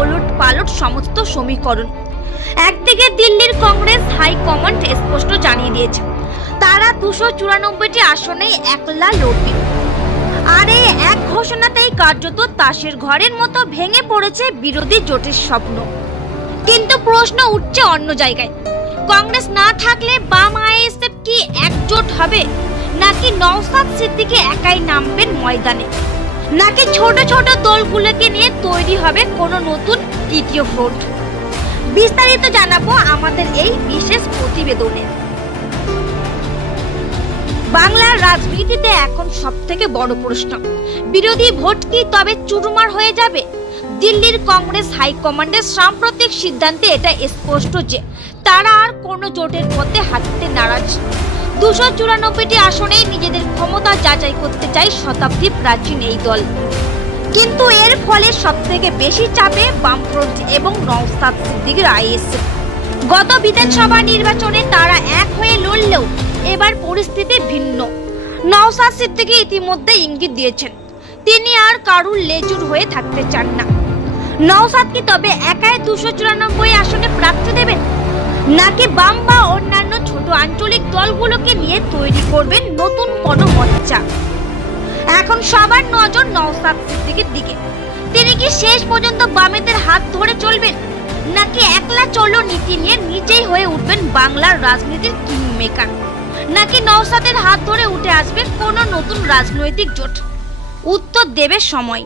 ওলট পালট সমস্ত সমীকরণ। একদিকে দিল্লির কংগ্রেস হাইকমান্ড স্পষ্ট জানিয়ে দিয়েছে, তারা দুশো চুরানব্বইটি আসনেই একলা লড়বে আর এই এক ঘোষণাতেই কার্যত তাসের ঘরের মতো ভেঙে পড়েছে বিরোধী জোটের স্বপ্ন। কিন্তু প্রশ্ন উঠছে অন্য জায়গায়, কংগ্রেস না থাকলে বাম আইএসএফ কি একজোট হবে? নাকি নওসাদ সিদ্দিকি একাই নামবেন ময়দানে? নাকি ছোট ছোট দলগুলোকে নিয়ে তৈরি হবে কোনো নতুন তৃতীয় ফ্রন্ট বিস্তারিত জানাব আমাদের এই বিশেষ প্রতিবেদনে। বাংলার রাজনীতিতে এখন সব থেকে বড় প্রশ্ন, বিরোধী ভোট কি তবে চুরমার হয়ে যাবে? দিল্লির কংগ্রেস হাইকমান্ডের সাম্প্রতিক সিদ্ধান্তে এটা স্পষ্ট যে, তারা আর কোনো জোটের পথে হাঁটতে নারাজ দুশো চুরানব্বইটি আসনেই নিজেদের ক্ষমতা যাচাই করতে চায় শতাব্দী প্রাচীন এই দল। কিন্তু এর ফলে সব থেকে বেশি চাপে বামফ্রন্ট এবং নওসাদ সিদ্দিকের আইএসএফ গত বিধানসভা নির্বাচনে তারা এক হয়ে লড়লেও এবার পরিস্থিতি ভিন্ন। নওসাদ সিদ্দিকি ইতিমধ্যে ইঙ্গিত দিয়েছেন, তিনি আর কারুর লেজুর হয়ে থাকতে চান না। নওসাদ কি তবে একাই দুশো চুরানব্বই আসনে প্রার্থী দেবেন? নাকি বাম বা করবেন নতুন কোনো মঞ্চা। এখন সবার নজর নওসাদ সিদ্দিকের দিকে। তিনি কি শেষ পর্যন্ত বামেদের হাত ধরে চলবেন? নাকি একলা চলো নীতি নিয়ে নিজেই হয়ে উঠবেন বাংলার রাজনীতির কিং মেকার নাকি নওসাদের হাত ধরে উঠে আসবে কোনো নতুন রাজনৈতিক জোট? উত্তর দেবে সময়।